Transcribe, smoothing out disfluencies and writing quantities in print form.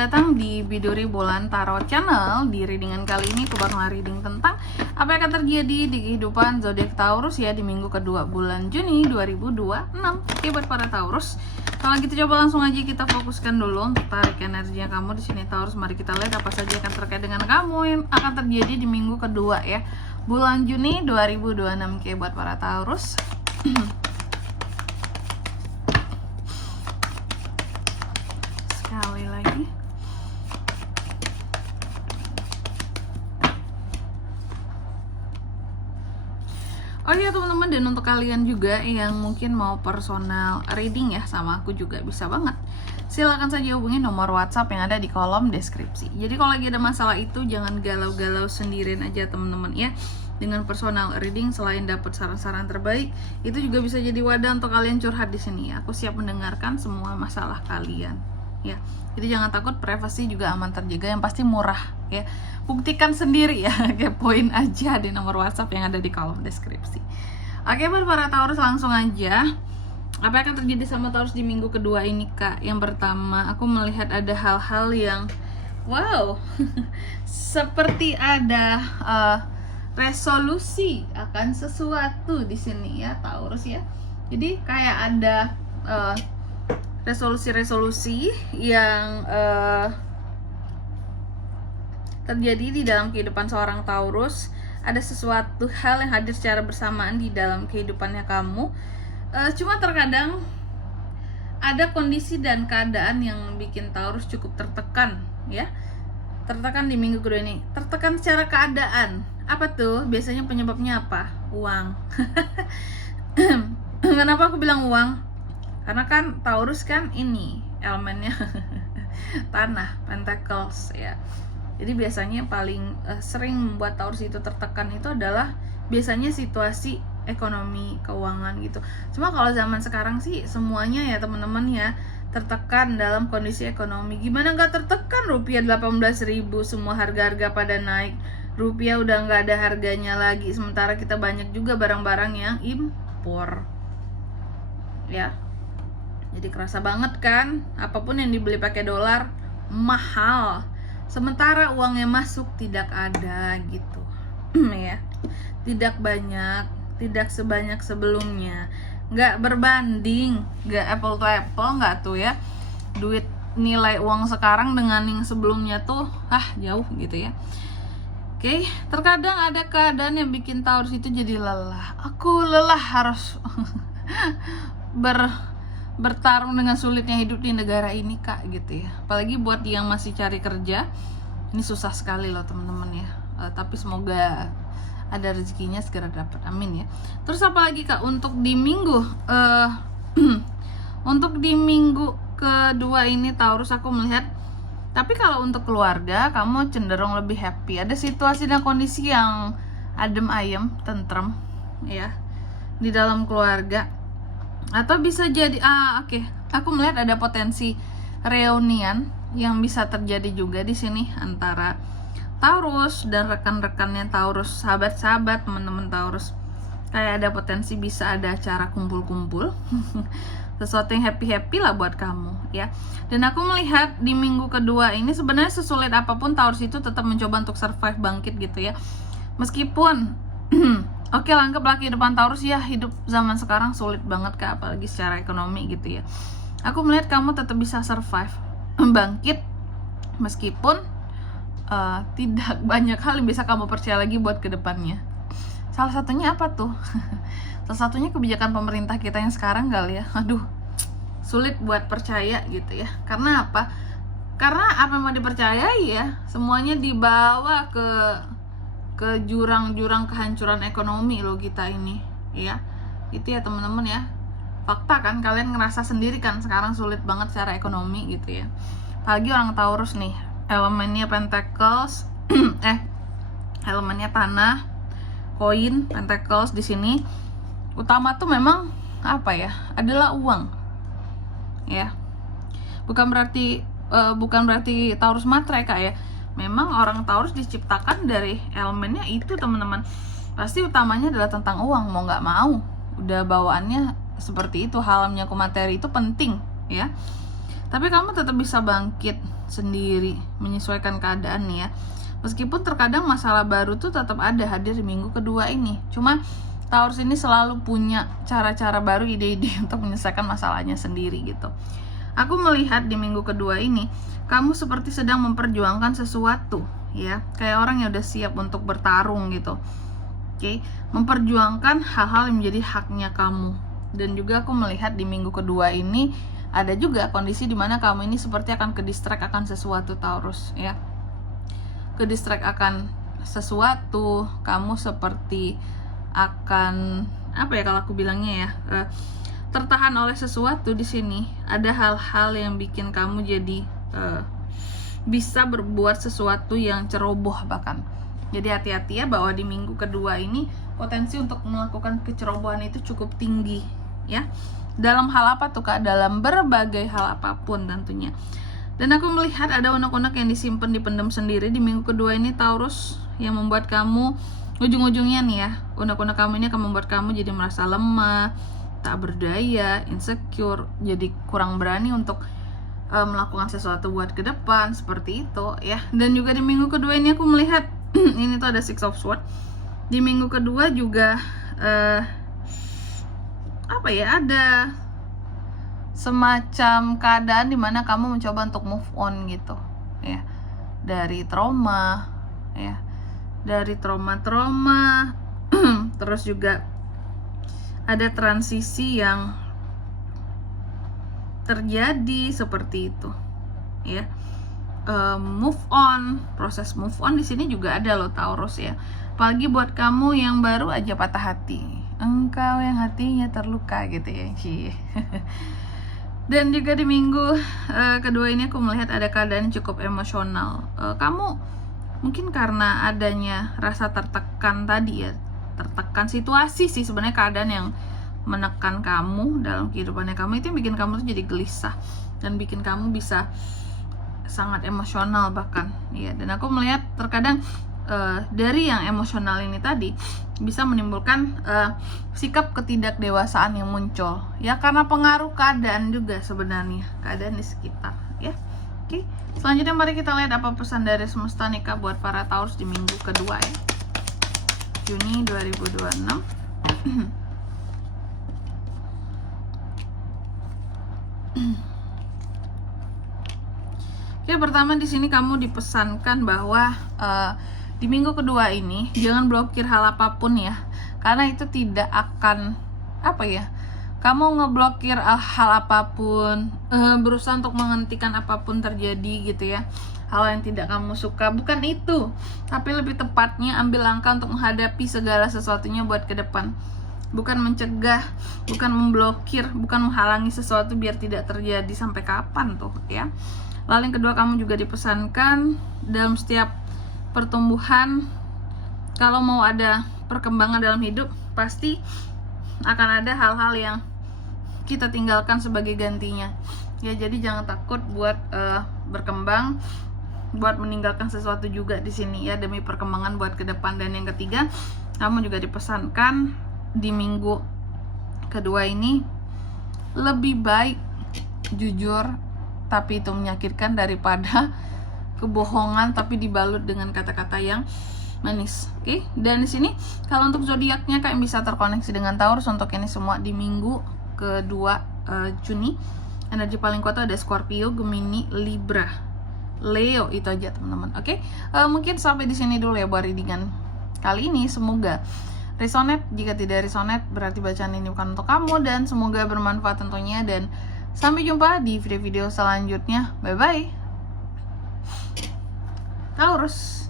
selamat datang di Biduri Bulan Tarot Channel. Di readingan kali ini aku bakal reading tentang apa yang akan terjadi di kehidupan zodiak Taurus ya di minggu kedua bulan Juni 2026. Oke, buat para Taurus, kalau gitu coba langsung aja kita fokuskan dulu untuk tarik energinya kamu di sini Taurus. Mari kita lihat apa saja yang akan terkait dengan kamu yang akan terjadi di minggu kedua ya bulan Juni 2026. Oke, buat para Taurus. Sekali lagi. Oh iya teman-teman, dan untuk kalian juga yang mungkin mau personal reading ya sama aku juga bisa banget. Silakan saja hubungi nomor WhatsApp yang ada di kolom deskripsi. Jadi kalau lagi ada masalah itu jangan galau-galau sendirian aja teman-teman ya. Dengan personal reading selain dapat saran-saran terbaik, itu juga bisa jadi wadah untuk kalian curhat di sini ya. Aku siap mendengarkan semua masalah kalian. Ya, jadi jangan takut, privasi juga aman terjaga, yang pasti murah ya. Buktikan sendiri ya, kepoin aja di nomor WhatsApp yang ada di kolom deskripsi. Oke, buat para Taurus langsung aja. Apa yang akan terjadi sama Taurus di minggu kedua ini Kak? Yang pertama, aku melihat ada hal-hal yang wow, seperti ada resolusi akan sesuatu di sini ya Taurus ya. Jadi kayak ada resolusi-resolusi yang terjadi di dalam kehidupan seorang Taurus. Ada sesuatu hal yang hadir secara bersamaan di dalam kehidupannya kamu. Cuma terkadang ada kondisi dan keadaan yang bikin Taurus cukup tertekan ya. Tertekan di minggu kedua ini. Tertekan secara keadaan. Apa tuh? Biasanya penyebabnya apa? Uang. Kenapa aku bilang uang? Karena kan Taurus kan ini elemennya tanah, pentacles ya. Jadi biasanya paling sering membuat Taurus itu tertekan itu adalah biasanya situasi ekonomi, keuangan gitu. Cuma kalau zaman sekarang sih semuanya ya teman-teman ya tertekan dalam kondisi ekonomi. Gimana nggak tertekan? Rupiah 18.000, semua harga-harga pada naik. Rupiah udah nggak ada harganya lagi. Sementara kita banyak juga barang-barang yang impor ya. Jadi kerasa banget kan, apapun yang dibeli pakai dolar mahal, sementara uangnya masuk tidak ada gitu ya, tidak banyak, tidak sebanyak sebelumnya, nggak berbanding, nggak apple to apple, nggak tuh ya, duit nilai uang sekarang dengan yang sebelumnya tuh jauh gitu ya. Oke, terkadang ada keadaan yang bikin Taurus itu jadi lelah. Aku lelah harus bertarung dengan sulitnya hidup di negara ini Kak gitu ya. Apalagi buat yang masih cari kerja, ini susah sekali loh teman-teman ya. Tapi semoga ada rezekinya segera dapat, amin ya. Terus apa lagi Kak untuk di minggu untuk di minggu kedua ini Taurus aku melihat, tapi kalau untuk keluarga kamu cenderung lebih happy. Ada situasi dan kondisi yang adem ayem, tentrem ya di dalam keluarga. Atau bisa jadi aku melihat ada potensi reunian yang bisa terjadi juga di sini antara Taurus dan rekan-rekannya Taurus, sahabat-sahabat, teman-teman Taurus. Kayak ada potensi bisa ada acara kumpul-kumpul. Sesuatu yang happy-happy lah buat kamu ya. Dan aku melihat di minggu kedua ini sebenarnya sesulit apapun Taurus itu tetap mencoba untuk survive, bangkit gitu ya. Meskipun oke, anggaplah kehidupan Taurus ya, hidup zaman sekarang sulit banget Kak, apalagi secara ekonomi gitu ya. Aku melihat kamu tetap bisa survive, bangkit, meskipun tidak banyak hal yang bisa kamu percaya lagi buat kedepannya. Salah satunya apa tuh? Salah satunya kebijakan pemerintah kita yang sekarang kali ya. Aduh, sulit buat percaya gitu ya. Karena apa? Karena apa yang mau dipercayai ya, semuanya dibawa ke jurang-jurang kehancuran ekonomi loh kita ini ya. Itu ya teman-teman ya, fakta kan, kalian ngerasa sendiri kan sekarang sulit banget secara ekonomi gitu ya. Apalagi orang Taurus nih, elemennya pentacles elemennya tanah, koin, pentacles di sini utama tuh memang apa ya, adalah uang ya. Bukan berarti Taurus matre Kak ya. Memang orang Taurus diciptakan dari elemennya itu teman-teman. Pasti utamanya adalah tentang uang, mau nggak mau. Udah bawaannya seperti itu, halamnya ke materi itu penting ya. Tapi kamu tetap bisa bangkit sendiri, menyesuaikan keadaan nih ya. Meskipun terkadang masalah baru tuh tetap ada hadir di minggu kedua ini. Cuma Taurus ini selalu punya cara-cara baru, ide-ide untuk menyelesaikan masalahnya sendiri gitu. Aku melihat di minggu kedua ini kamu seperti sedang memperjuangkan sesuatu ya, kayak orang yang udah siap untuk bertarung gitu. Oke, memperjuangkan hal-hal yang menjadi haknya kamu. Dan juga aku melihat di minggu kedua ini ada juga kondisi dimana kamu ini seperti akan ke-distract akan sesuatu Taurus ya. Ke-distract akan sesuatu, kamu seperti akan apa ya kalau aku bilangnya ya, tertahan oleh sesuatu di sini. Ada hal-hal yang bikin kamu jadi bisa berbuat sesuatu yang ceroboh bahkan. Jadi hati-hati ya, bahwa di minggu kedua ini potensi untuk melakukan kecerobohan itu cukup tinggi ya. Dalam hal apa tuh Kak? Dalam berbagai hal apapun tentunya. Dan aku melihat ada unek-unek yang disimpan, dipendam sendiri di minggu kedua ini Taurus, yang membuat kamu ujung-ujungnya nih ya, unek-unek kamu ini akan membuat kamu jadi merasa lemah, tak berdaya, insecure, jadi kurang berani untuk melakukan sesuatu buat ke depan seperti itu ya. Dan juga di minggu kedua ini aku melihat ini tuh ada Six of Swords. Di minggu kedua juga apa ya, ada semacam keadaan dimana kamu mencoba untuk move on gitu ya, dari trauma ya, dari trauma terus juga ada transisi yang terjadi seperti itu ya. Move on, proses move on di sini juga ada loh Taurus ya. Apalagi buat kamu yang baru aja patah hati, engkau yang hatinya terluka gitu ya. Dan juga di minggu kedua ini aku melihat ada keadaan cukup emosional. Kamu mungkin karena adanya rasa tertekan tadi ya, tertekan situasi sih sebenarnya, keadaan yang menekan kamu dalam kehidupannya kamu itu yang bikin kamu tuh jadi gelisah dan bikin kamu bisa sangat emosional bahkan ya. Dan aku melihat terkadang dari yang emosional ini tadi bisa menimbulkan sikap ketidakdewasaan yang muncul ya, karena pengaruh keadaan juga sebenarnya, keadaan di sekitar ya. Oke, selanjutnya mari kita lihat apa pesan dari semesta nih Kak buat para Taurus di minggu kedua ya, Juni 2026. Oke, pertama di sini kamu dipesankan bahwa di minggu kedua ini jangan blokir hal apapun ya, karena itu tidak akan apa ya, kamu ngeblokir hal apapun, berusaha untuk menghentikan apapun terjadi gitu ya, hal yang tidak kamu suka, bukan itu, tapi lebih tepatnya ambil langkah untuk menghadapi segala sesuatunya buat ke depan, bukan mencegah, bukan memblokir, bukan menghalangi sesuatu biar tidak terjadi. Sampai kapan tuh ya. Lalu yang kedua, kamu juga dipesankan dalam setiap pertumbuhan, kalau mau ada perkembangan dalam hidup, pasti akan ada hal-hal yang kita tinggalkan sebagai gantinya ya. Jadi jangan takut buat berkembang, buat meninggalkan sesuatu juga di sini ya, demi perkembangan buat ke depan. Dan yang ketiga, kamu juga dipesankan di minggu kedua ini lebih baik jujur tapi itu menyakitkan daripada kebohongan tapi dibalut dengan kata-kata yang manis. Oke, dan di sini kalau untuk zodiaknya kayak bisa terkoneksi dengan Taurus untuk ini semua di minggu kedua Juni. Energi paling kuat ada Scorpio, Gemini, Libra, Leo, itu aja teman-teman. Oke, mungkin sampai di sini dulu ya buat readingan kali ini. Semoga resonate. Jika tidak resonate berarti bacaan ini bukan untuk kamu, dan semoga bermanfaat tentunya. Dan sampai jumpa di video-video selanjutnya. Bye bye Taurus.